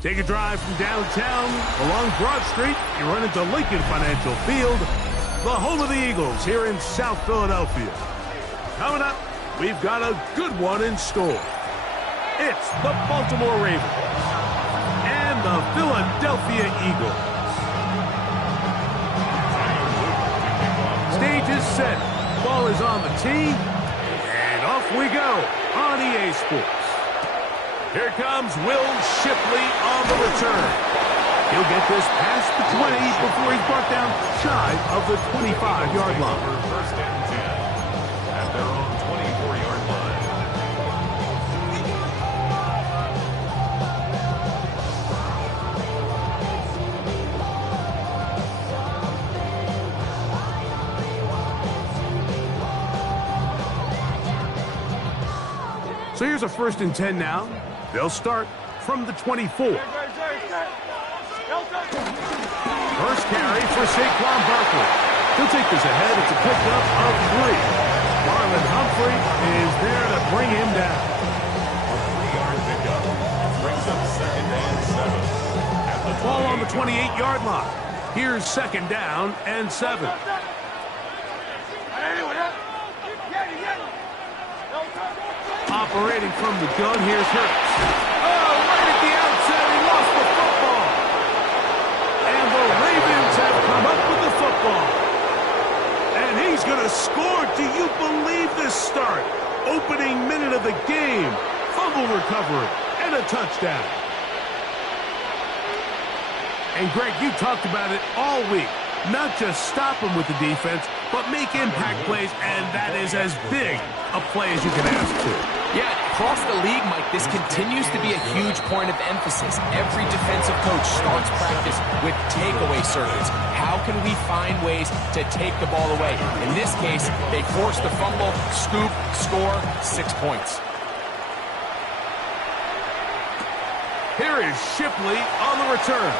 Take a drive from downtown along Broad Street. You run into Lincoln Financial Field, the home of the Eagles here in South Philadelphia. Coming up, we've got a good one in store. It's the Baltimore Ravens and the Philadelphia Eagles. Stage is set. Ball is on the tee. And off we go on EA Sports. Here comes Will Shipley on the return. He'll get this past the 20 before he's brought down shy of the 25-yard line. First and 10 at their own 24-yard line. So here's a 1st and 10 now. They'll start from the 24. First carry for Saquon Barkley. He'll take this ahead. It's a pickup of 3. Marlon Humphrey is there to bring him down. A 3-yard pickup brings up 2nd and 7. At the Ball on the 28-yard line. Here's 2nd down and 7. Operating from the gun, here's Hurts. Oh, right at the outset, he lost the football. And the Ravens have come up with the football. And he's going to score. Do you believe this start? Opening minute of the game. Fumble recovery and a touchdown. And Greg, you talked about it all week. Not just stop him with the defense, but make impact plays, and that is as big a play as you can ask for. Yeah, across the league, Mike, this continues to be a huge point of emphasis. Every defensive coach starts practice with takeaway circuits. How can we find ways to take the ball away? In this case, they forced the fumble, scoop, score, 6 points. Here is Shipley on the return.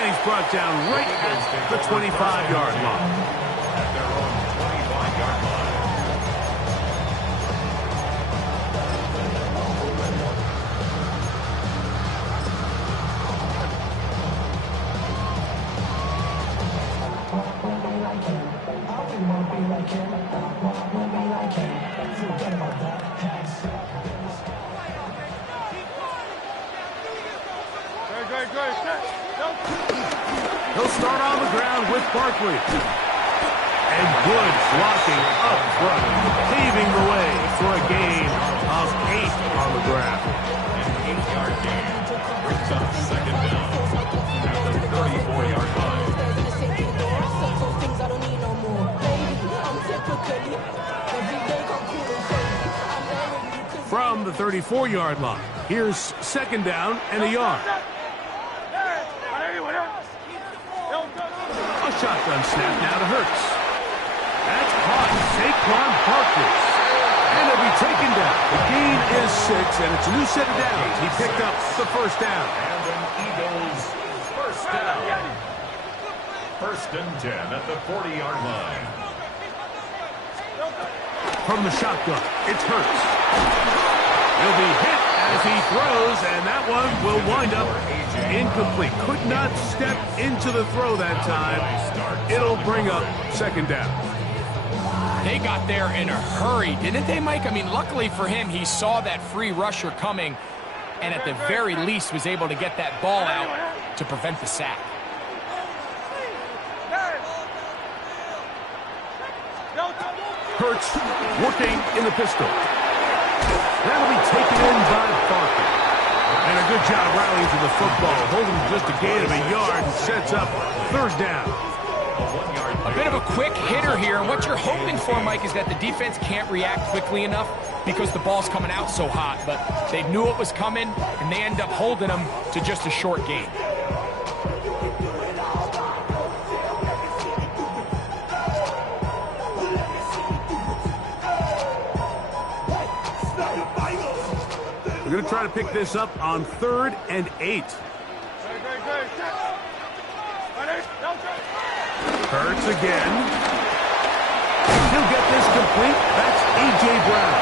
And he's brought down right at the 25-yard line. At their own 25-yard line. He'll start on the ground with Barkley. And good blocking up front, paving the way for a gain of 8 on the ground. An 8-yard gain brings up 2nd down at the 34-yard line. From the 34-yard line, here's 2nd down and a yard. A shotgun snap now to Hurts. That's caught. Saquon Barkley. And it'll be taken down. The gain is 6, and it's a new set of downs. He picked up the 1st down. And an Eagles 1st down. 1st and 10 at the 40-yard line. From the shotgun, it's Hurts. He'll be hit as he throws, and that one will wind up incomplete. Could not step into the throw that time. It'll bring up 2nd down. They got there in a hurry, didn't they, Mike? I mean, luckily for him, he saw that free rusher coming and at the very least was able to get that ball out to prevent the sack. Hurts working in the pistol. That'll be taken in by Barkley. And a good job rallying to the football, holding just a gain of a yard and sets up 3rd down. A bit of a quick hitter here, and what you're hoping for, Mike, is that the defense can't react quickly enough because the ball's coming out so hot, but they knew it was coming, and they end up holding them to just a short gain. We're going to try to pick this up on 3rd and 8. Hurts again. He'll get this complete. That's A.J. Brown.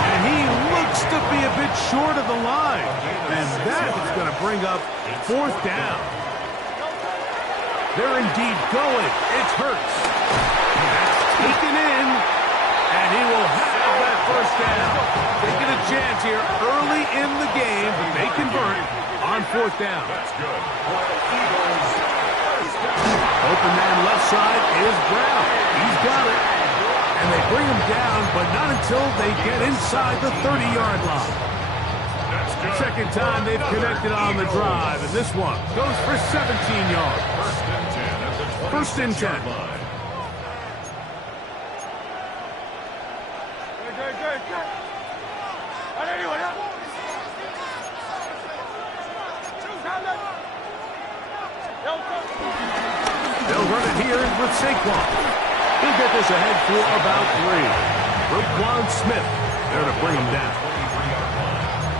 And he looks to be a bit short of the line. And that is going to bring up fourth down. They're indeed going. It's Hurts. That's taken in. And he will have that first down. Taking a chance here early in the game, but they convert on fourth down. That's good. Eagles, first down. Open man left side is Brown. He's got it. And they bring him down, but not until they get inside the 30-yard line. That's good. Second time they've connected on the drive, and this one goes for 17 yards. First and 10 at the 26 First and 10. yard line. They'll run it here with Saquon. He'll get this ahead for about 3. Roquan Smith there to bring him down.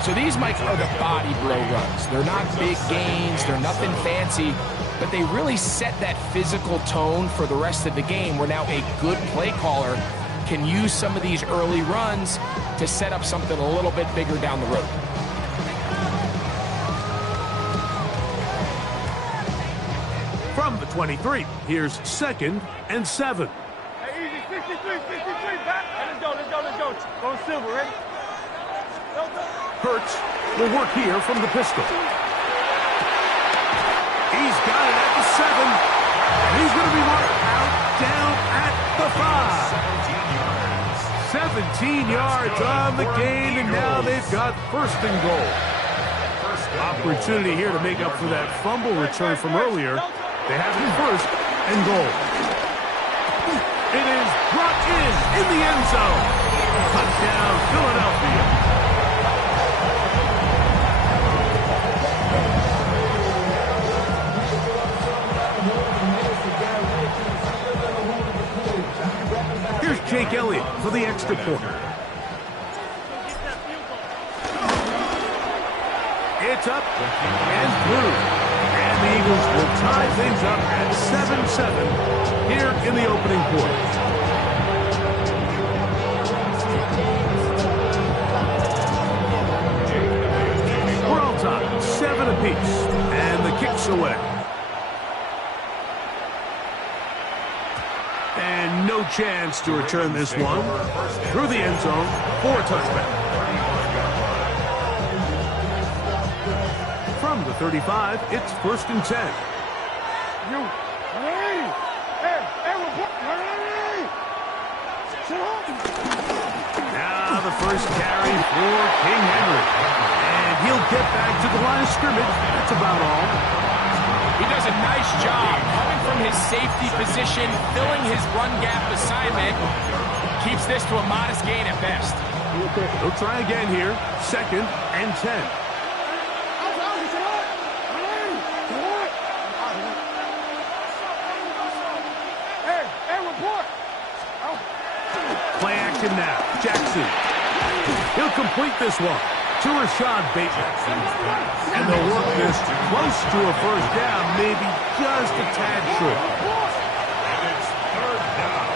So these, Mike, are the body blow runs. They're not big gains. They're nothing fancy. But they really set that physical tone for the rest of the game where now a good play caller can use some of these early runs to set up something a little bit bigger down the road. From the 23, here's 2nd and 7. Hey, easy, 63, back. Hey, let's go. Go silver, ready? Hurts will work here from the pistol. He's got it at the 7. And he's going to be marked out down at the 5. 17 yards on the gain, and now they've got first and goal. Opportunity here to make up for that fumble return from earlier. They have it first and goal. It is brought in the end zone. Touchdown, Philadelphia. Here's Jake Elliott for the extra point. It's up and through. And the Eagles will tie things up at 7-7 here in the opening quarter. We're all tied, 7 apiece, and the kick's away. And no chance to return this one through the end zone for a touchback. From the 35, it's first and 10. Now the first carry for King Henry. And he'll get back to the line of scrimmage. That's about all. He does a nice job coming from his safety position, filling his run gap assignment. Keeps this to a modest gain at best. He'll try again here. 2nd and 10. Play action now. Jackson. He'll complete this one to Rashad Bateman. And they'll work this close to a first down, maybe just a tad short. And it's third down.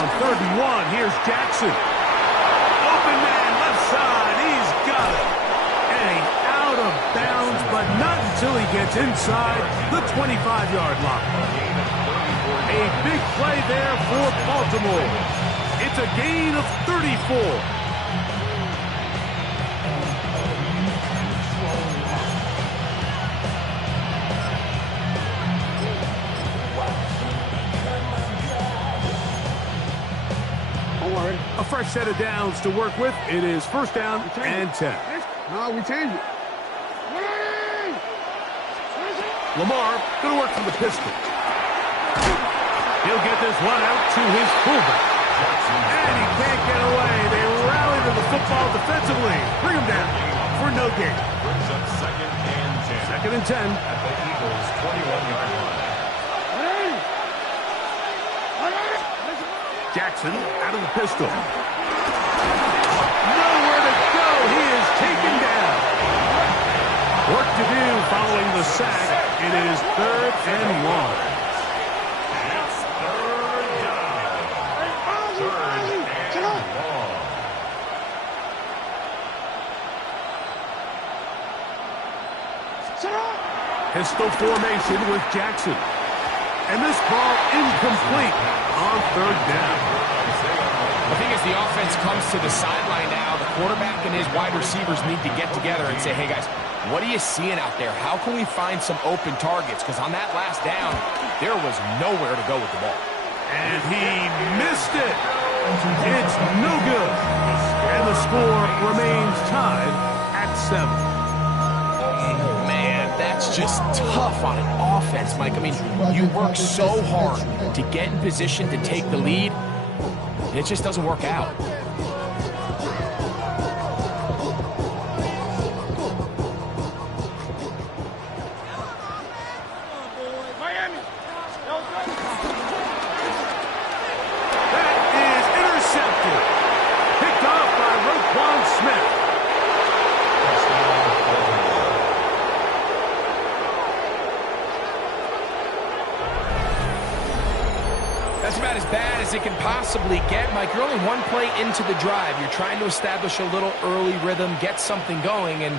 On 3rd and 1, here's Jackson. Open man, left side. He's got it. And he's out of bounds, but not until he gets inside the 25-yard line. A big play there for Baltimore. It's a gain of 34. A fresh set of downs to work with. It is first down and 10. No, we change it. Lamar going to work from the pistol. He'll get this one out to his fullback. And he can't get away. They rally to the football defensively. Bring him down for no gain. Brings up 2nd and 10. 2nd and 10. At the Eagles' 21-yard line. Jackson out of the pistol. Nowhere to go. He is taken down. Work to do following the sack. It is 3rd and long. It's third down. 3rd and long. Pistol formation with Jackson. And this ball incomplete on third down. I think as the offense comes to the sideline now, the quarterback and his wide receivers need to get together and say, hey, guys, what are you seeing out there? How can we find some open targets? Because on that last down, there was nowhere to go with the ball. And he missed it. It's no good. And the score remains tied at 7. Man, that's just tough on an offense, Mike. I mean, you work so hard to get in position to take the lead. It just doesn't work out. Miami. That is intercepted. Picked off by Roquan Smith. That's about as bad as it can possibly get, Mike. You're only one play into the drive. You're trying to establish a little early rhythm, get something going, and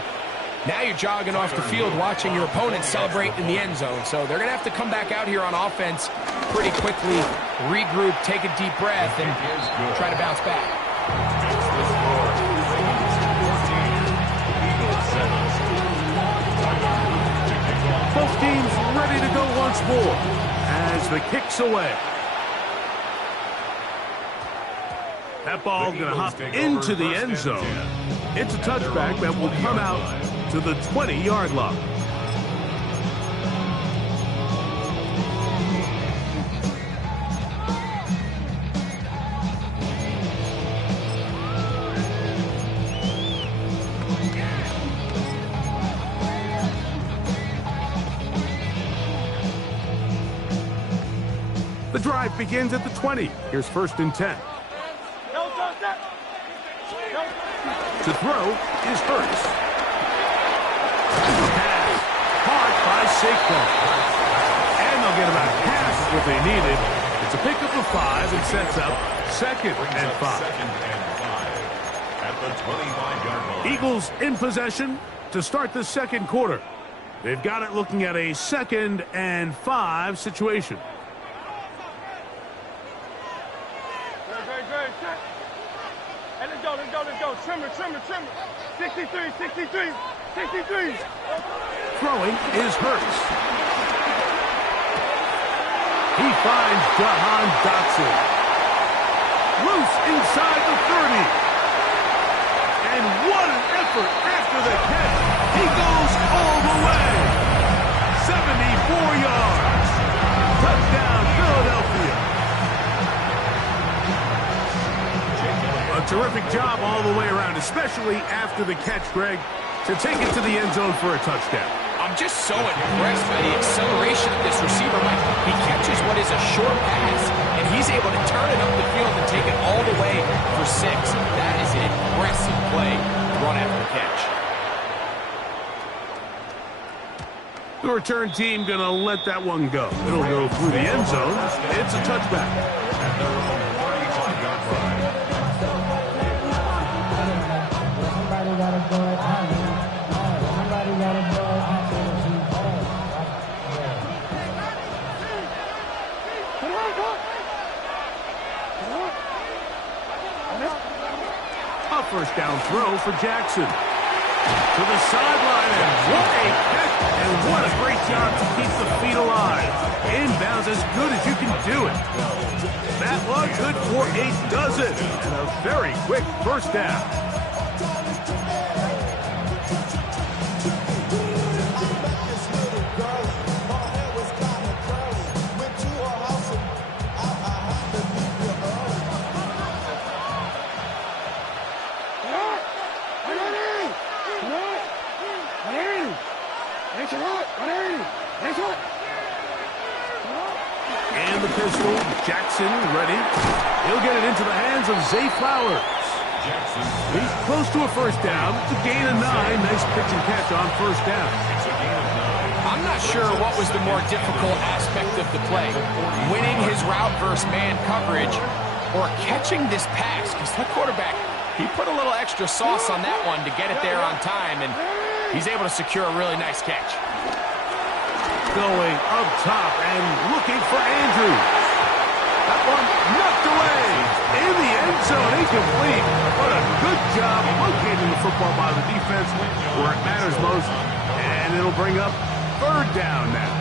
now you're jogging off the field watching your opponent celebrate in the end zone. So they're going to have to come back out here on offense pretty quickly, regroup, take a deep breath, and try to bounce back. Both teams ready to go once more as the kick's away. That ball going to hop into the end zone. It's a touchback that will come out to the 20-yard line. The drive begins at the 20. Here's 1st and 10. To throw is Hurts. Pass caught by Saquon. And they'll get about half of what they needed. It's a pickup of 5 and sets up 2nd and 5. At the 25-yard line. Eagles in possession to start the second quarter. They've got it looking at a 2nd and 5 situation. Let's go. Trimmer. 63. Throwing is Hurts. He finds Jahan Dotson. Loose inside the 30. And what an effort after the catch. He goes all the way. 74 yards. Touchdown, Philadelphia. A terrific job all the way around, especially after the catch, Greg, to take it to the end zone for a touchdown. I'm just so impressed by the acceleration of this receiver, Mike. He catches what is a short pass, and he's able to turn it up the field and take it all the way for 6. That is an impressive play run after the catch. The return team going to let that one go. It'll go through the end zone. It's a touchback. A first down throw for Jackson. To the sideline, and what a catch, and what a great job to keep the feet alive. Inbounds as good as you can do it. That one good for a dozen, and a very quick first down. And the pistol, Jackson ready. He'll get it into the hands of Zay Flowers. He's close to a first down. It's a gain of 9. Nice pitch and catch on first down. I'm not sure what was the more difficult aspect of the play. Winning his route versus man coverage or catching this pass. Because the quarterback, he put a little extra sauce on that one to get it there on time. And He's able to secure a really nice catch. Going up top and looking for Andrews. That one knocked away. In the end zone, incomplete. What a good job locating the football by the defense where it matters most. And it'll bring up third down now.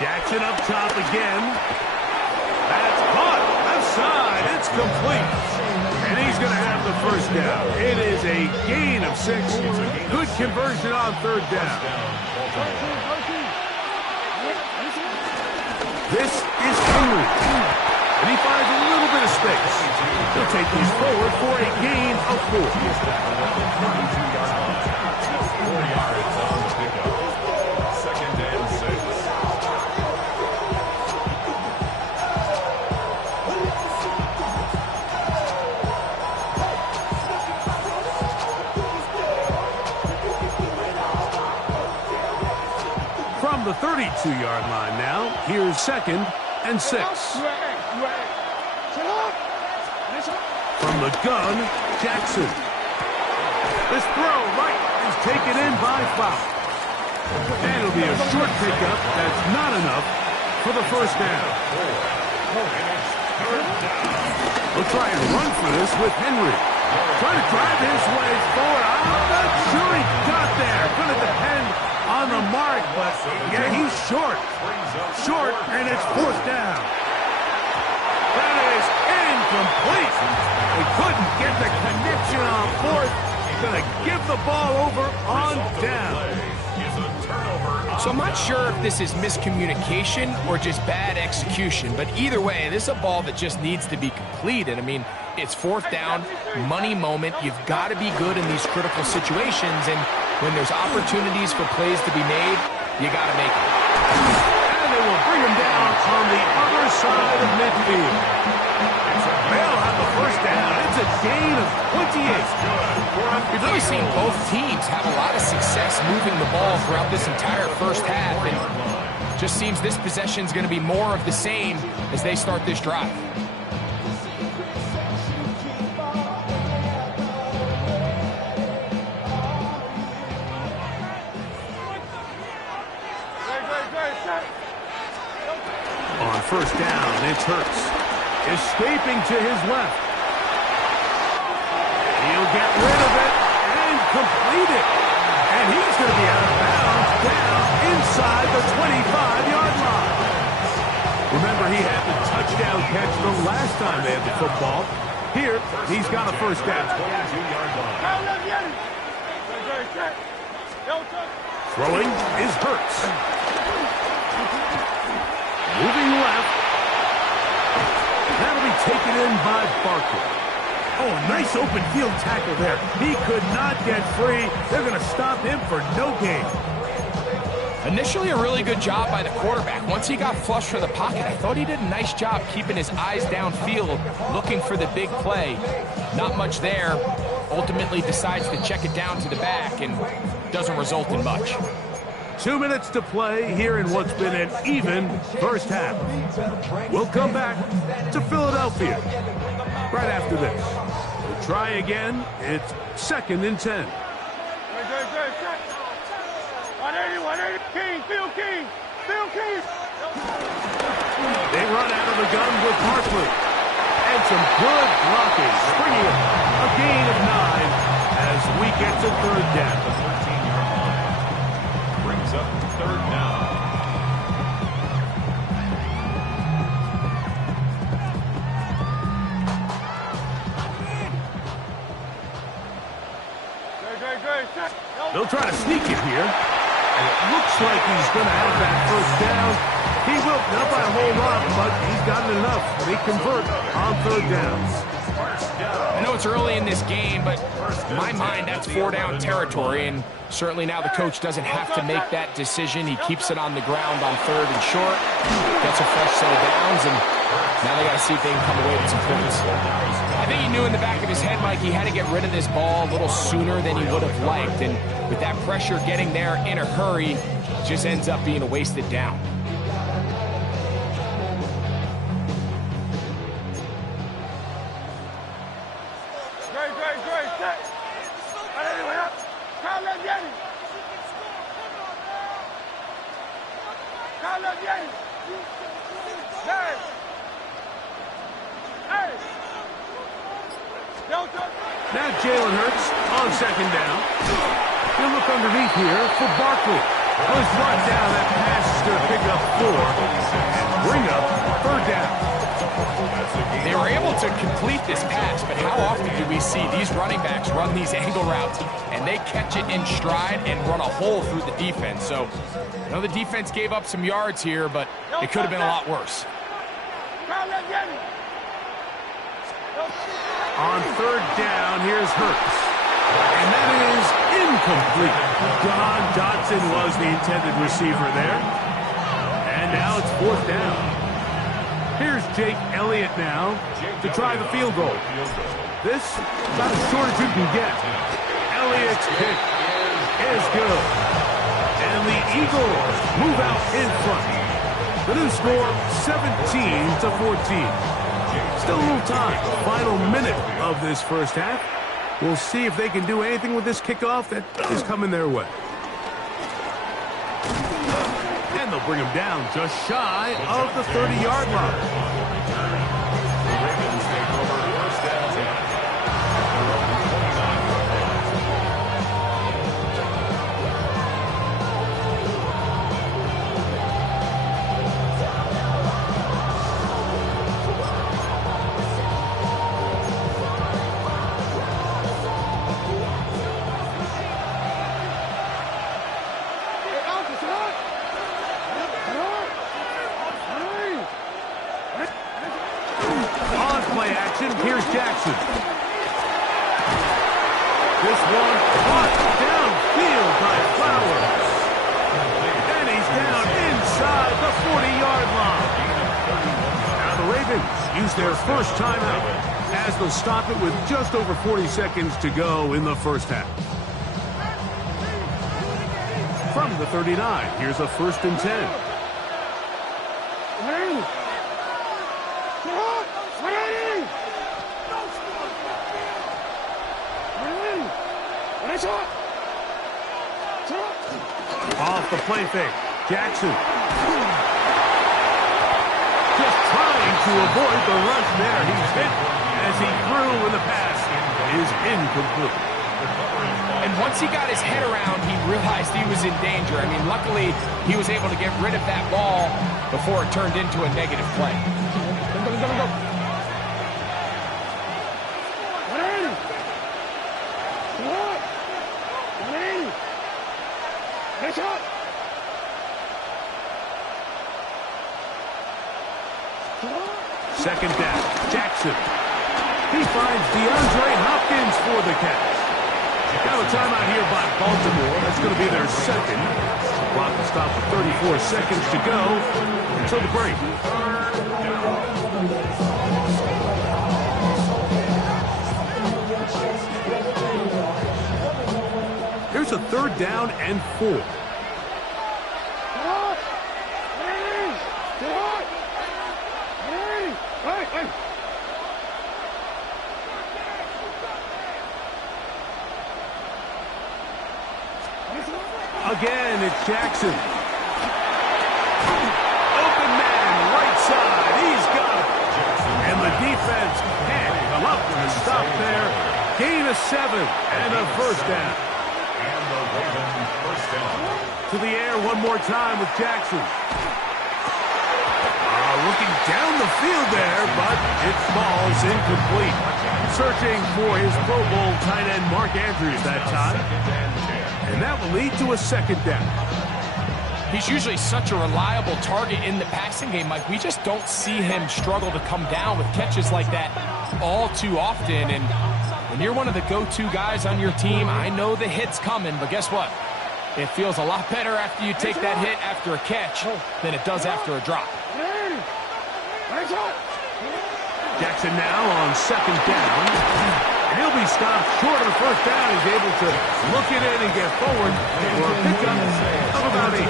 Jackson up top again. That's caught. Left side. It's complete. And he's going to have the first down. It is a gain of 6. Good conversion on third down. This is Henry. And he finds a little bit of space. He'll take these forward for a gain of 4. 4 yards on the pickup. 2nd and 6. From the 32-yard line now, here's 2nd and 6. From the gun, Jackson. This throw right is taken in by Fowl. And it'll be a short pickup that's not enough for the first down. We'll try and run for this with Henry. Trying to drive his way forward. I'm not sure he got there. Going to depend on the mark, but yeah, he's short. Short, and it's 4th down. That is incomplete. They couldn't get the connection on 4th. Going to give the ball over on down. So I'm not sure if this is miscommunication or just bad execution, but either way, this is a ball that just needs to be completed. I mean, it's 4th down, money moment. You've got to be good in these critical situations, and when there's opportunities for plays to be made, you got to make it. And they will bring him down on the other side of midfield. They'll have the first down. It's a gain of 28. We've really seen both teams have a lot of success moving the ball throughout this entire first half, and just seems this possession's going to be more of the same as they start this drive. On first down, it's Hurts. Escaping to his left. He'll get rid of it and complete it. And he's going to be out of bounds down inside the 25-yard line. Remember, he had the touchdown catch the last time they had the football. Here, he's got a first down. Throwing is Hurts. Moving left. That'll be taken in by Barkley. Oh, nice open field tackle there. He could not get free. They're going to stop him for no gain. Initially, a really good job by the quarterback. Once he got flush from the pocket, I thought he did a nice job keeping his eyes downfield, looking for the big play. Not much there. Ultimately decides to check it down to the back and doesn't result in much. 2 minutes to play here in what's been an even first half. We'll come back to Philadelphia right after this. We'll try again. It's 2nd and 10. 180, King, Phil King, Phil King. They run out of the gun with Barkley. And some good blocking. Bringing it a gain of 9 as we get to third down. Up 3rd down. They'll try to sneak it here. And it looks like he's going to have that first down. He will, not by a whole lot, but he's gotten enough. They convert on 3rd down. I know it's early in this game, but in my mind, that's 4-down territory, and certainly now the coach doesn't have to make that decision. He keeps it on the ground on 3rd and short, gets a fresh set of downs, and now they got to see if they can come away with some points. I think he knew in the back of his head, Mike, he had to get rid of this ball a little sooner than he would have liked, and with that pressure getting there in a hurry, it just ends up being a wasted down. Set. Kyle Yeti. Kyle Yeti. Hey. Hey. Now Jalen Hurts on second down. He'll look underneath here for Barkley. He's brought down. That pass is going to pick up 4 and bring up third down. They were able to complete this pass, but how often do we see these running backs run these angle routes and they catch it in stride and run a hole through the defense? So, I know the defense gave up some yards here, but it could have been a lot worse. On third down, here's Hurts. And that is incomplete. Don Dotson was the intended receiver there. And now it's fourth down. Here's Jake Elliott now to try the field goal. This is about as short as you can get. Elliott's kick is good. And the Eagles move out in front. The new score, 17-14. Still a little time. Final minute of this first half. We'll see if they can do anything with this kickoff that is coming their way. And they'll bring him down just shy of the 30-yard line. The Ravens take over first and 10. Play action, here's Jackson. This one caught downfield by Flowers. And he's down inside the 40-yard line. Now the Ravens use their first timeout as they'll stop it with just over 40 seconds to go in the first half. From the 39, here's a 1st and 10. Off the play fake. Jackson. Just trying to avoid the rush there. He's hit as he threw and the pass is incomplete. And once he got his head around, he realized he was in danger. I mean, luckily, he was able to get rid of that ball before it turned into a negative play. Second down, Jackson. He finds DeAndre Hopkins for the catch. Now a timeout here by Baltimore. That's going to be their second. Clock will stop with 34 seconds to go until the break. Here's a 3rd down and 4. Again, it's Jackson. Open man, right side. He's got it. And the defense can't come up with a stop there. Gain of 7 and a first down. And the Ravens first down. To the air one more time with Jackson. Looking down the field there, but it falls incomplete. Searching for his Pro Bowl tight end Mark Andrews that time. And that will lead to a 2nd down. He's usually such a reliable target in the passing game, Mike. We just don't see him struggle to come down with catches like that all too often. And when you're one of the go-to guys on your team, I know the hit's coming, but guess what? It feels a lot better after you take that hit after a catch than it does after a drop. Jackson now on 2nd down. And he'll be stopped short of the first down. He's able to look it in and get forward for a pickup of about 8.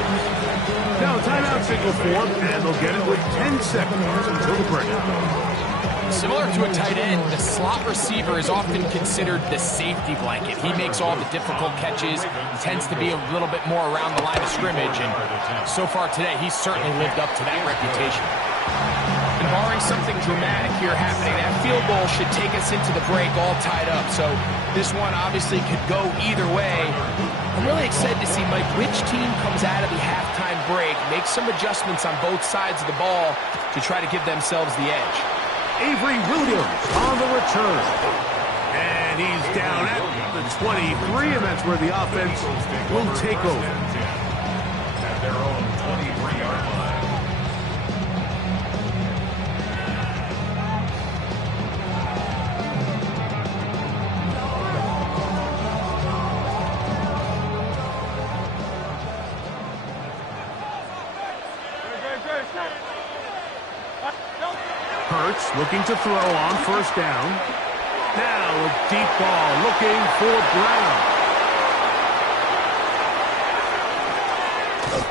Now a timeout signal for him, and they'll get it with 10 seconds until the break. Similar to a tight end, the slot receiver is often considered the safety blanket. He makes all the difficult catches, tends to be a little bit more around the line of scrimmage, and so far today, he's certainly lived up to that reputation. And barring something dramatic here happening, that field goal should take us into the break all tied up. So this one obviously could go either way. I'm really excited to see, Mike, which team comes out of the halftime break, makes some adjustments on both sides of the ball to try to give themselves the edge. Avery Williams on the return. And he's down at the 23, and that's where the offense will take over. At their own 23-yard line. Hurts looking to throw on first down. Now a deep ball looking for Brown.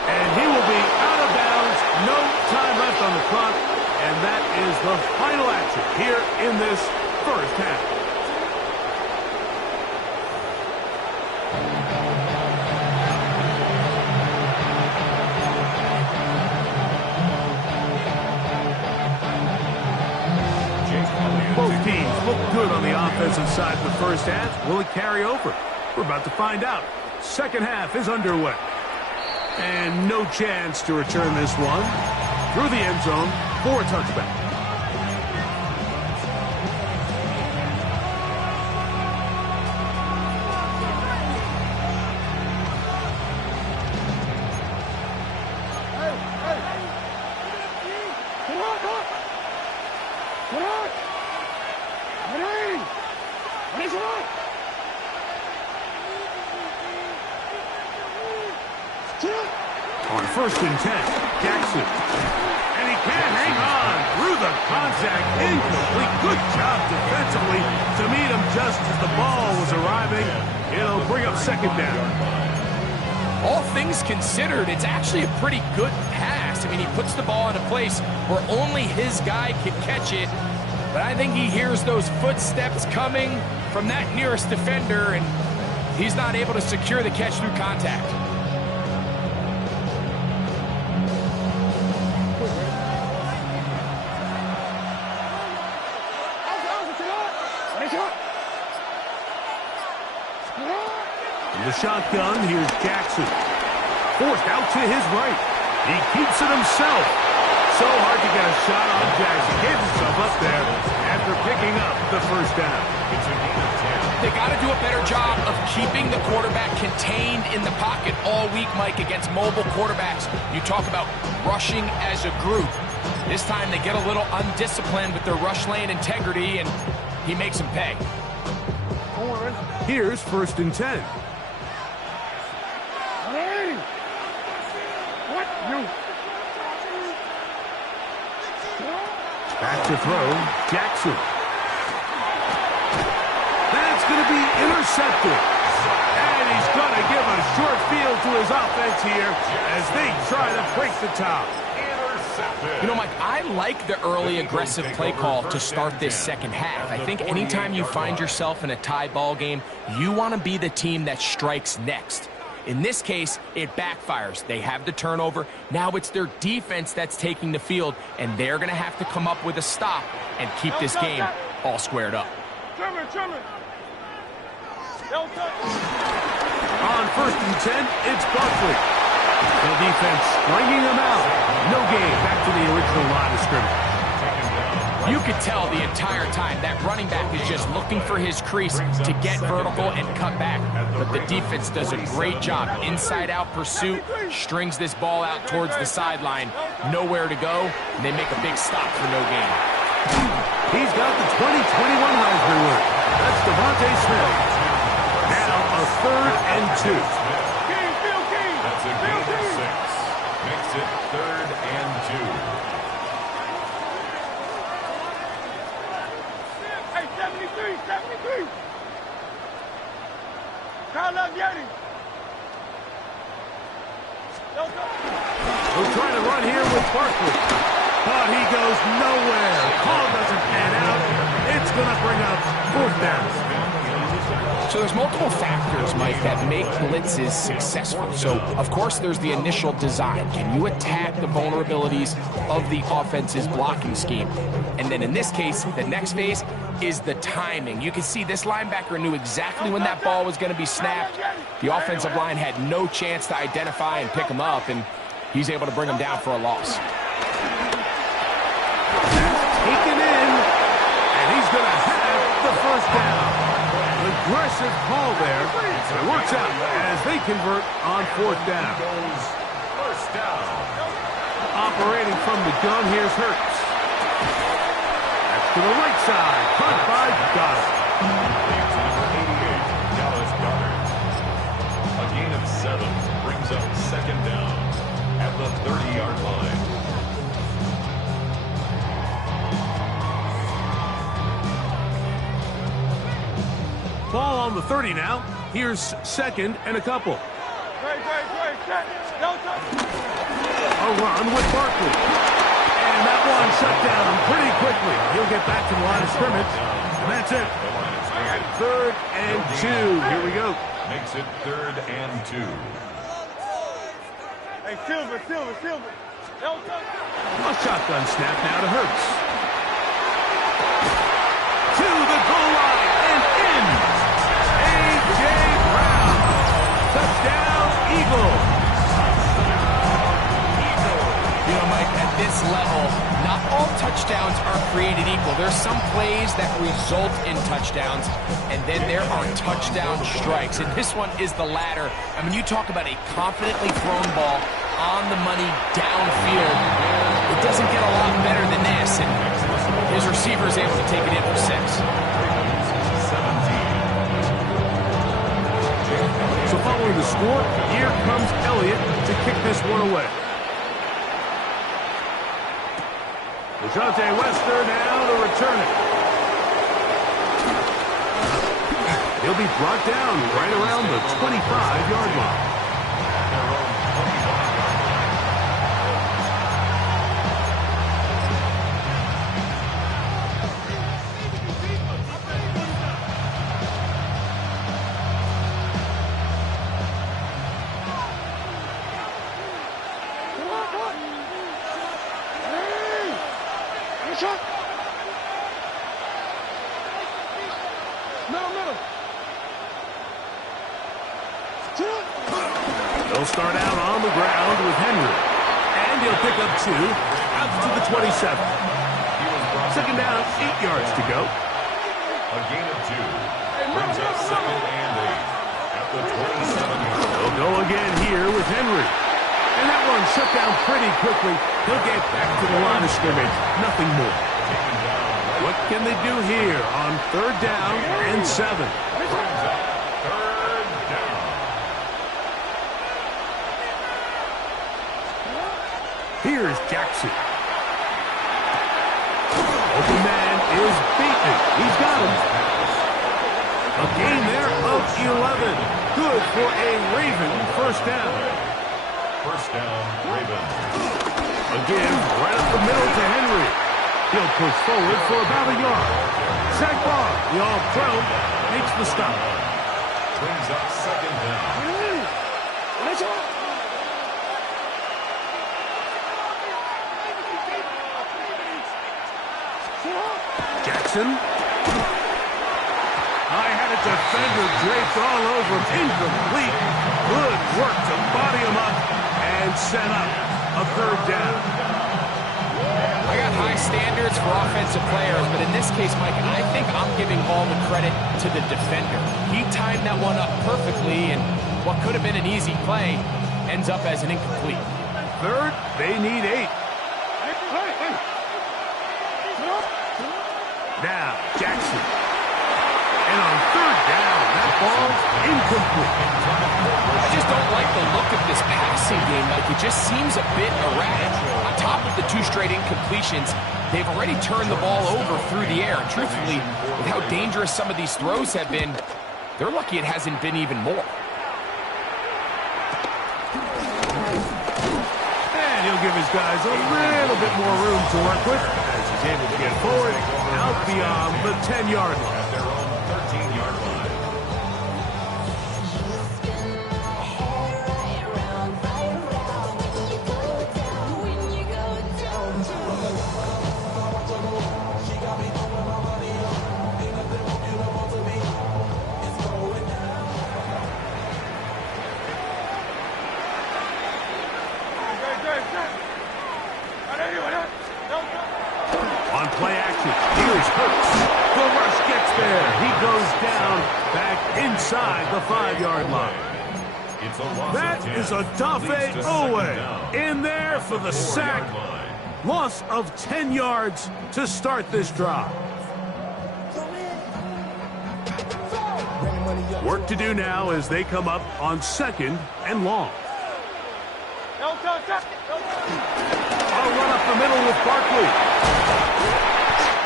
And he will be out of bounds. No time left on the clock. And that is the final action here in this first half. Both teams look good on the offensive side of the first half. Will it carry over? We're about to find out. Second half is underway. And no chance to return this one through the end zone for a touchback. On first and 10, Jackson. And he can't hang on through the contact. Incomplete. Good job defensively to meet him just as the ball was arriving. It'll bring up second down. All things considered, it's actually a pretty good pass. I mean, he puts the ball in a place where only his guy can catch it. But I think he hears those footsteps coming from that nearest defender, and he's not able to secure the catch through contact. In the shotgun, here's Jackson. Forced out to his right. He keeps it himself. So hard to get a shot on Jackson. Gave himself up there after picking up the first down. They got to do a better job of keeping the quarterback contained in the pocket all week, Mike, against mobile quarterbacks. You talk about rushing as a group. This time they get a little undisciplined with their rush lane integrity, and he makes them pay. Here's first and 10. Back to throw, Jackson. That's going to be intercepted. And he's going to give a short field to his offense here as they try to break the top. You know, Mike, I like the early aggressive play call to start this second half. I think anytime you find yourself in a tie ball game, you want to be the team that strikes next. In this case, it backfires. They have the turnover. Now it's their defense that's taking the field, and they're going to have to come up with a stop and keep this game all squared up. On first and 10, it's Barkley. The defense stringing them out. No gain. Back to the original line of scrimmage. You could tell the entire time that running back is just looking for his crease to get vertical and cut back. But the defense does a great job. Inside-out pursuit, strings this ball out towards the sideline. Nowhere to go, and they make a big stop for no gain. He's got the 2021 Heisman winner. That's Devontae Smith. Now a third and 2. That's a gain of 6. Makes it third and 2. We're trying to run here with Barkley. But he goes nowhere. Call doesn't pan out. going to bring up fourth down. So there's multiple factors, Mike, that make blitzes successful. So, of course, there's the initial design. Can you attack the vulnerabilities of the offense's blocking scheme? And then in this case, the next phase is the timing. You can see this linebacker knew exactly when that ball was going to be snapped. The offensive line had no chance to identify and pick him up, and he's able to bring him down for a loss. Taken in, and he's going to have the first down. Aggressive call there. It works out as they convert on fourth down. First down. Operating from the gun, here's Hurts. That's to the right side. Caught by Goddard. Dallas Goedert. A gain of 7 brings up second down at the 30-yard line. Ball on the 30 now. Here's second and a couple. Great, check. Don't touch. A run with Barkley. And that one shut down pretty quickly. He'll get back to the line of scrimmage. And that's it. Third and 2. Here we go. Makes it 3rd and 2. Hey, Silver. Don't touch. A shotgun snap now to Hurts. To the goal line and in. A.J. Brown. Touchdown, Eagles. You know, Mike, at this level, not all touchdowns are created equal. There's some plays that result in touchdowns, and then there are touchdown strikes. And this one is the latter. I mean, you talk about a confidently thrown ball on the money downfield. It doesn't get a lot better than this, and his receiver is able to take it in for 6. So following the score, here comes Elliott to kick this one away. Dejounte Wester now to return it. He'll be brought down right around the 25-yard line. They'll start out on the ground with Henry. And he'll pick up 2 out to the 27. Second down, 8 yards to go. A gain of 2 brings up 2nd and 8 at the 27-yard line. They'll go again here with Henry. And that one shut down pretty quickly. He'll get back to the line of scrimmage. Nothing more. What can they do here on 3rd down and 7? Here's Jackson. Open man is beaten. He's got him. A gain there of 11. Good for a Raven first down. First down, Ravens. Again, right up the middle to Henry. He'll push forward for about a yard. Zach Barr, the all-pro, makes the stop. Brings up second down. Let's go. Jackson. I had a defender draped all over him. Incomplete. Good work to body him up and set up a 3rd down. I got high standards for offensive players, but in this case, Mike, I think I'm giving all the credit to the defender. He timed that one up perfectly, and what could have been an easy play ends up as an incomplete. 3rd, they need 8. Now, Jackson. And on 3rd down, that ball's incomplete. I just don't like the look of this passing game. Like, it just seems a bit erratic. On top of the 2 straight incompletions, they've already turned the ball over through the air. Truthfully, with how dangerous some of these throws have been, they're lucky it hasn't been even more. And he'll give his guys a little bit more room to work with as he's able to get forward out beyond the 10-yard line. At their own 13-yard line. On play action, here's Hurts. The rush gets there. He goes down back inside the 5-yard line. It's a loss That of 10. is Leads Odafe to second Owe down. in there At for the 4-yard sack. line. Loss of 10 yards to start this drive. Work to do now as they come up on 2nd and long. I'll run up the middle with Barkley.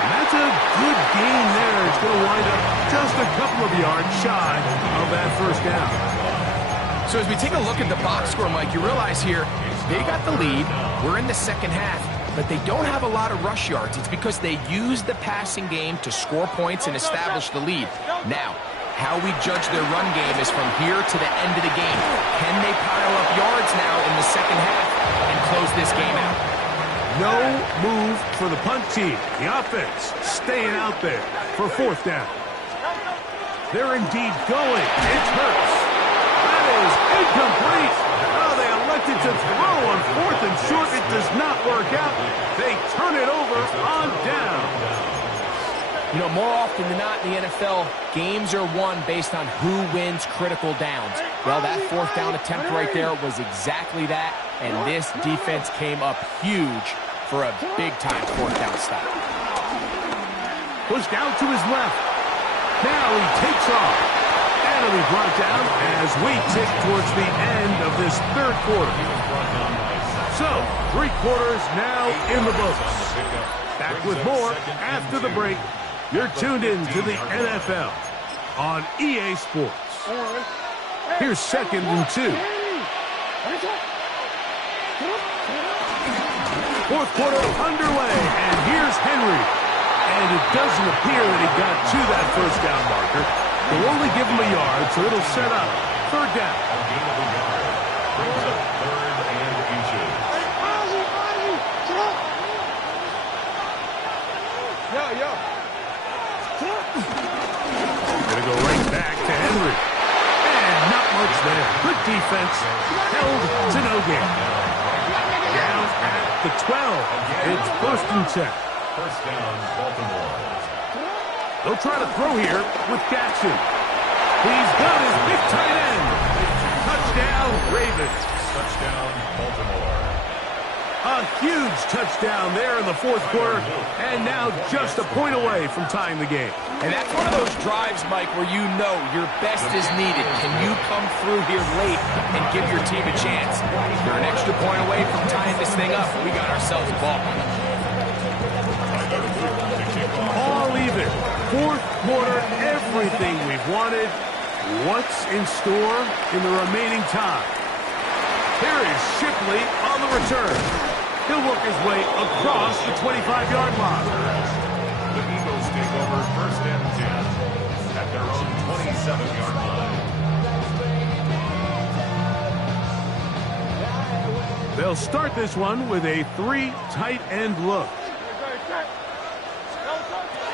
And that's a good gain there. It's going to wind up just a couple of yards shy of that first down. So as we take a look at the box score, Mike, you realize here they got the lead. We're in the second half, but they don't have a lot of rush yards. It's because they use the passing game to score points and establish the lead. Now, how we judge their run game is from here to the end of the game. Can they pile up yards now in the second half and close this game out? No move for the punt team. The offense staying out there for 4th down. They're indeed going. It's Hurts. That is incomplete. Oh, they elected to throw on 4th and short. It does not work out. They turn it over on down. You know, more often than not in the NFL, games are won based on who wins critical downs. Well, that 4th down attempt right there was exactly that, and this defense came up huge for a big-time 4th down stop. Pushed out to his left. Now he takes off. And he'll be brought down as we tick towards the end of this 3rd quarter. So, 3 quarters now in the books. Back with more after the break. You're tuned in to the NFL on EA Sports. Here's 2nd and 2. 4th quarter underway, and here's Henry. And it doesn't appear that he got to that first down marker. They'll only give him a yard, so it'll set up 3rd down. A gain of a yard. Brings up 3rd and inches. Gonna go right back to Henry. And not much there. Good defense. Held to no gain. Down at the 12. It's 1st and 10. 1st down, Baltimore. They'll try to throw here with Jackson. He's got his big tight end. Touchdown, Ravens. Touchdown, Baltimore. A huge touchdown there in the 4th quarter, and now just a point away from tying the game. And that's one of those drives, Mike, where you know your best is needed. Can you come through here late and give your team a chance? You're an extra point away from tying this thing up. We got ourselves a ball. All even. 4th quarter, everything we've wanted. What's in store in the remaining time? Here is Shipley on the return. He'll work his way across the 25-yard line. The Eagles take over 1st and 10 at their own 27-yard line. They'll start this one with a 3 tight end look.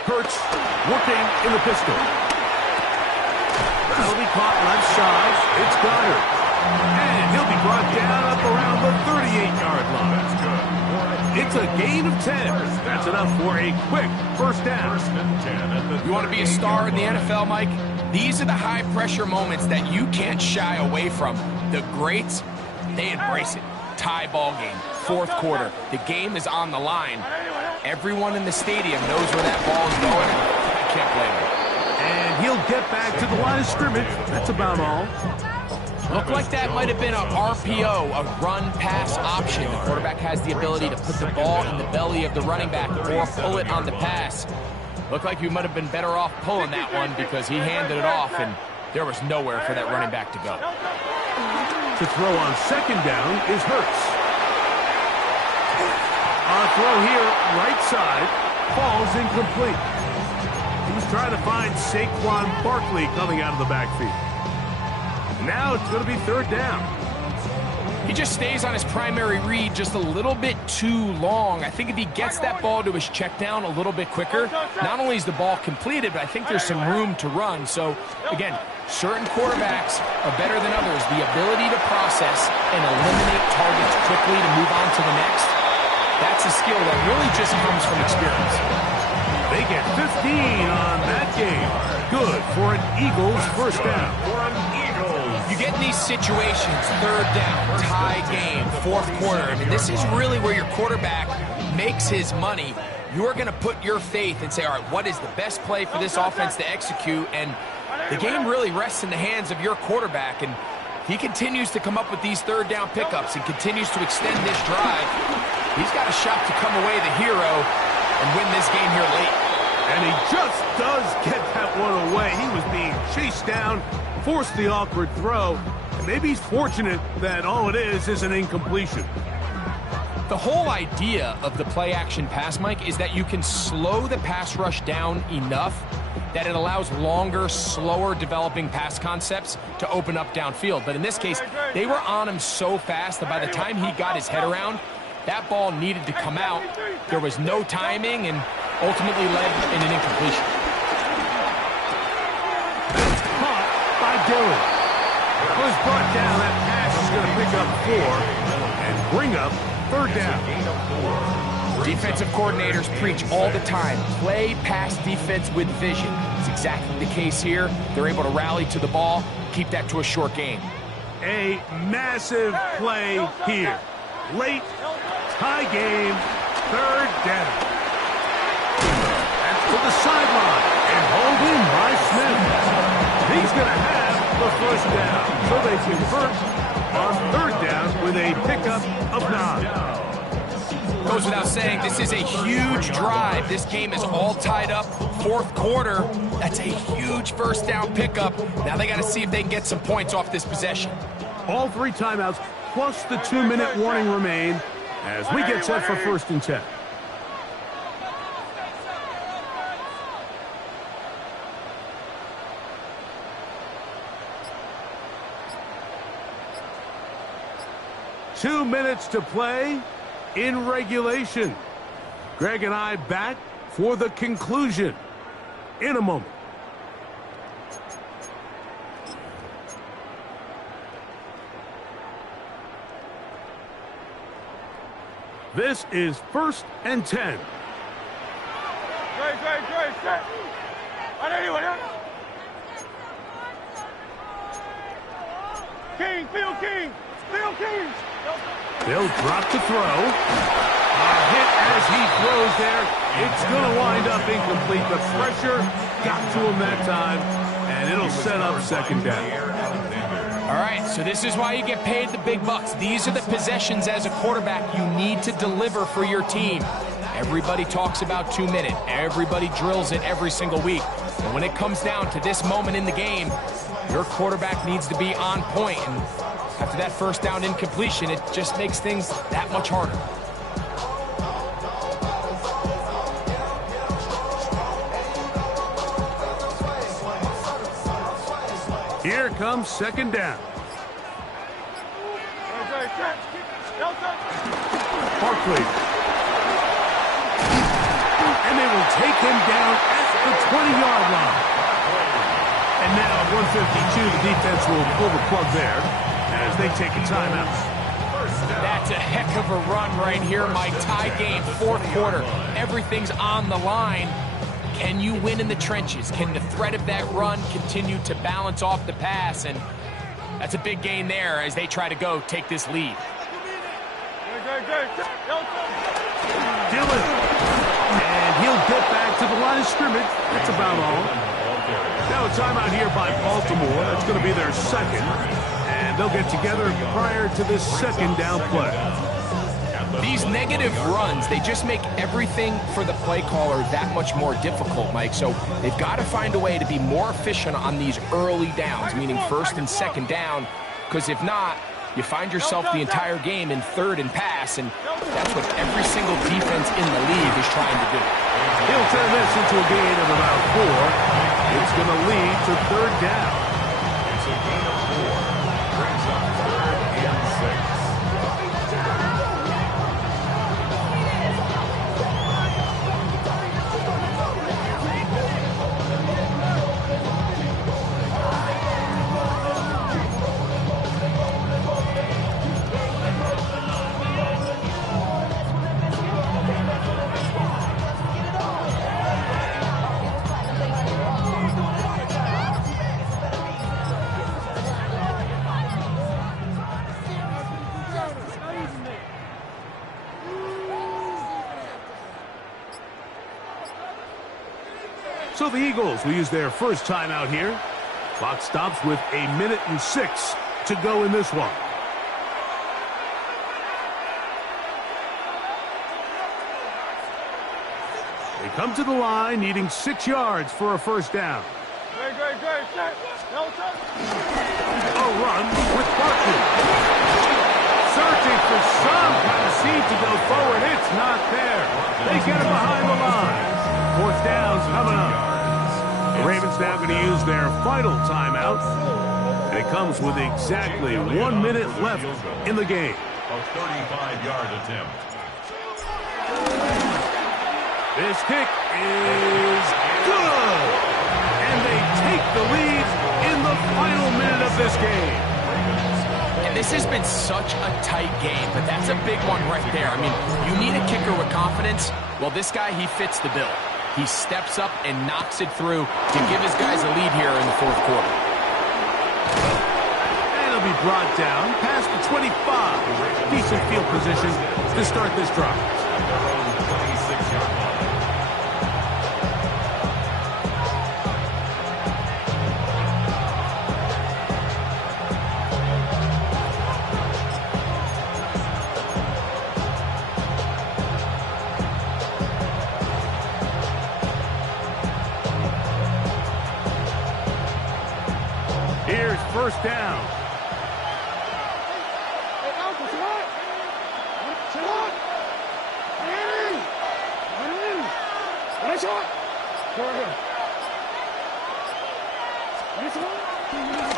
Hurts working in the pistol. That'll be caught left side. It's Goddard. And he'll be brought down up around the 38-yard line. That's good. It's a gain of 10. That's enough for a quick 1st down. 1st and 10 at the You want to be a star in the NFL, Mike? These are the high-pressure moments that you can't shy away from. The greats, they embrace it. Tie ball game, 4th quarter. The game is on the line. Everyone in the stadium knows where that ball is going. I can't blame them. And he'll get back to the line of scrimmage. That's about all. Looked like that might have been a RPO, a run-pass option. The quarterback has the ability to put the ball in the belly of the running back or pull it on the pass. Looked like you might have been better off pulling that one because he handed it off, and there was nowhere for that running back to go. To throw on 2nd down is Hurts. A throw here, right side. falls incomplete. He was trying to find Saquon Barkley coming out of the backfield. Now it's going to be third down. He just stays on his primary read just a little bit too long. I think if he gets that ball to his check down a little bit quicker, not only is the ball completed, but I think there's some room to run. So, again, certain quarterbacks are better than others. The ability to process and eliminate targets quickly to move on to the next, that's a skill that really just comes from experience. They get 15 on that game. Good for an Eagles first down. You get in these situations, third down, tie game, fourth quarter. I mean, this is really where your quarterback makes his money. You're going to put your faith and say, all right, what is the best play for this offense to execute? And the game really rests in the hands of your quarterback. And he continues to come up with these third down pickups and continues to extend this drive. He's got a shot to come away the hero and win this game here late. And he just does get that one away. He was being chased down, forced the awkward throw, and maybe he's fortunate that all it is an incompletion. The whole idea of the play-action pass, Mike, is that you can slow the pass rush down enough that it allows longer, slower developing pass concepts to open up downfield. But in this case, they were on him so fast that by the time he got his head around, that ball needed to come out. There was no timing and ultimately led in an incompletion. That's caught by Dillon. Was brought down. That pass is going to pick up 4 and bring up third down. Defensive coordinators preach all the time, play pass defense with vision. It's exactly the case here. They're able to rally to the ball, keep that to a short game. A massive play here. Late, tie game, third down. That's to the sideline, and holding by Smith. He's going to have the first down, so they convert on third down with a pickup of 9. Goes without saying, this is a huge drive. This game is all tied up. Fourth quarter, that's a huge first down pickup. Now they got to see if they can get some points off this possession. All 3 timeouts plus the 2-minute warning remain as we get set for first and 10. Two minutes to play in regulation. Greg and I back for the conclusion in a moment. This is first and 10. Set. King, Phil King. They'll drop to throw. A hit as he throws there. It's going to wind up incomplete. The pressure got to him that time, and it'll set up second down. All right, so this is why you get paid the big bucks. These are the possessions as a quarterback you need to deliver for your team. Everybody talks about 2 minutes. Everybody drills it every single week. But when it comes down to this moment in the game, your quarterback needs to be on point. And after that first down incompletion, it just makes things that much harder. Here comes second down. Barkley. And they will take him down at the 20-yard line. And now at 152, the defense will pull the plug there as they take a timeout. That's a heck of a run right here, Mike. Tie game, fourth quarter. Everything's on the line. Can you win in the trenches? Can the threat of that run continue to balance off the pass? And that's a big gain there as they try to go take this lead. Dillon. And he'll get back to the line of scrimmage. That's about all. Now a timeout here by Baltimore. That's going to be their second. And they'll get together prior to this second down play. These negative runs, they just make everything for the play caller that much more difficult, Mike. So they've got to find a way to be more efficient on these early downs, meaning first and second down, because if not, you find yourself the entire game in 3rd and pass, and that's what every single defense in the league is trying to do. He'll turn this into a gain of about 4. It's going to lead to 3rd down. It's a gain of 4. Brings up 3rd and 6. So the Eagles will use their first timeout here. Clock stops with 1:06 to go in this one. They come to the line needing 6 yards for a first down. A run with Barkley. Searching for some kind of seed to go forward. It's not there. They get it behind the line. 4th down's coming up. The Ravens now going to use their final timeout. And it comes with exactly 1 minute left in the game. A 35-yard attempt. This kick is good. And they take the lead in the final minute of this game. And this has been such a tight game, but that's a big one right there. I mean, you need a kicker with confidence. Well, this guy, he fits the bill. He steps up and knocks it through to give his guys a lead here in the 4th quarter. And he'll be brought down past the 25. Decent field position to start this drive. 26-yard line. Here's first down.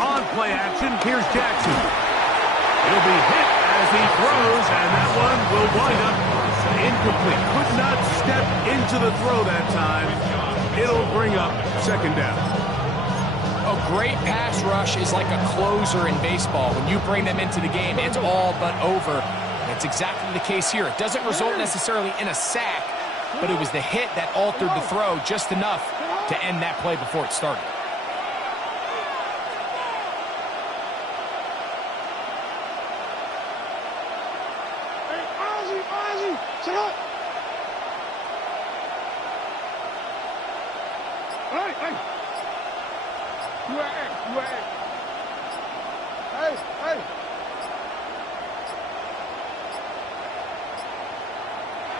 On play action, here's Jackson. He'll be hit as he throws, and that one will wind up incomplete. Could not step into the throw that time. It'll bring up 2nd down. A great pass rush is like a closer in baseball. When you bring them into the game, it's all but over. That's exactly the case here. It doesn't result necessarily in a sack, but it was the hit that altered the throw just enough to end that play before it started.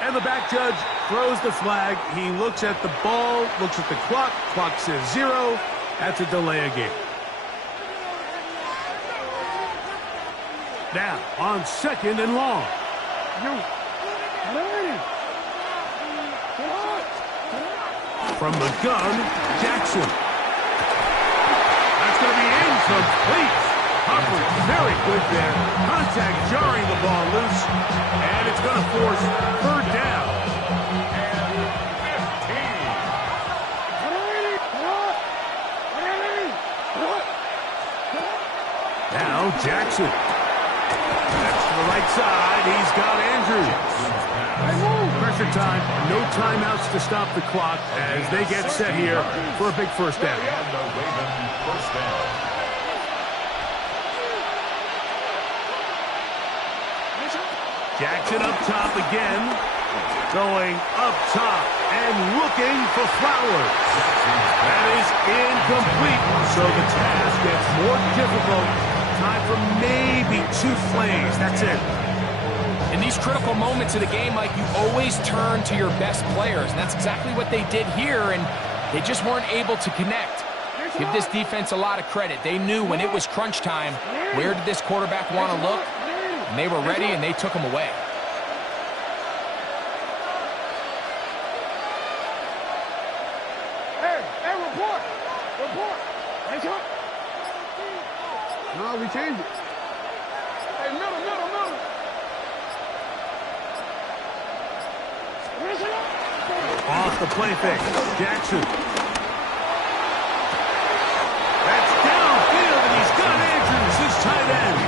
And the back judge throws the flag. He looks at the ball, looks at the clock. Clock says 0. That's a delay of game. Now, on 2nd and long. From the gun, Jackson. That's going to be incomplete. Humphrey, very good there. Contact jarring the ball loose. And it's going to force 3rd down. And 15. Now Jackson. That's to the right side. He's got Andrews. Pressure time. No timeouts to stop the clock as they get set here for a big first down. And the Raven first down. Jackson up top again. Going up top and looking for Flowers. That is incomplete. So the task gets more difficult. Time for maybe 2 plays. That's it. In these critical moments of the game, Mike, you always turn to your best players. And that's exactly what they did here, and they just weren't able to connect. Give this defense a lot of credit. They knew when it was crunch time, where did this quarterback want to look? And they were ready, and they took him away. Hey, report. No, we changed it. Hey, middle. Off the play fake. Jackson. That's downfield, and he's got Andrews, his tight end.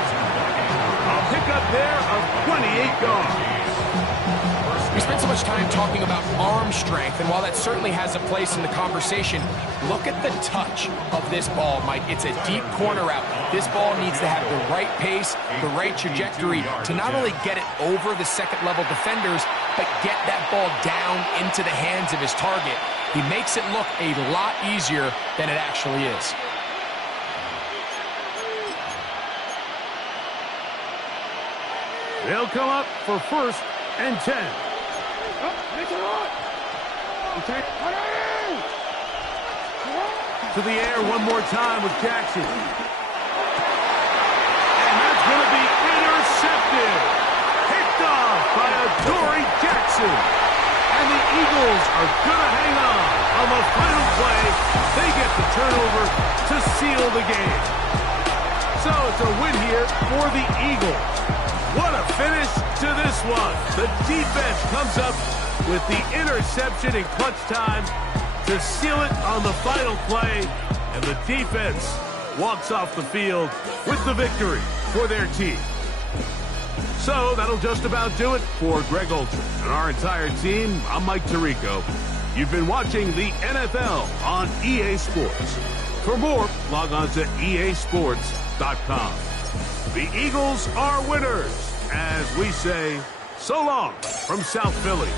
A pickup there of 28 yards. We spent so much time talking about arm strength, and while that certainly has a place in the conversation, look at the touch of this ball, Mike. It's a deep corner route. This ball needs to have the right pace, the right trajectory to not only get it over the second-level defenders, but get that ball down into the hands of his target. He makes it look a lot easier than it actually is. They'll come up for 1st and 10. To the air one more time with Jackson. And that's going to be intercepted. Picked off by Adoree Jackson. And the Eagles are going to hang on the final play. They get the turnover to seal the game. So it's a win here for the Eagles. What a finish to this one. The defense comes up with the interception in clutch time to seal it on the final play. And the defense walks off the field with the victory for their team. So that'll just about do it for Greg Olsen and our entire team. I'm Mike Tirico. You've been watching the NFL on EA Sports. For more, log on to easports.com. The Eagles are winners, as we say, so long from South Philly.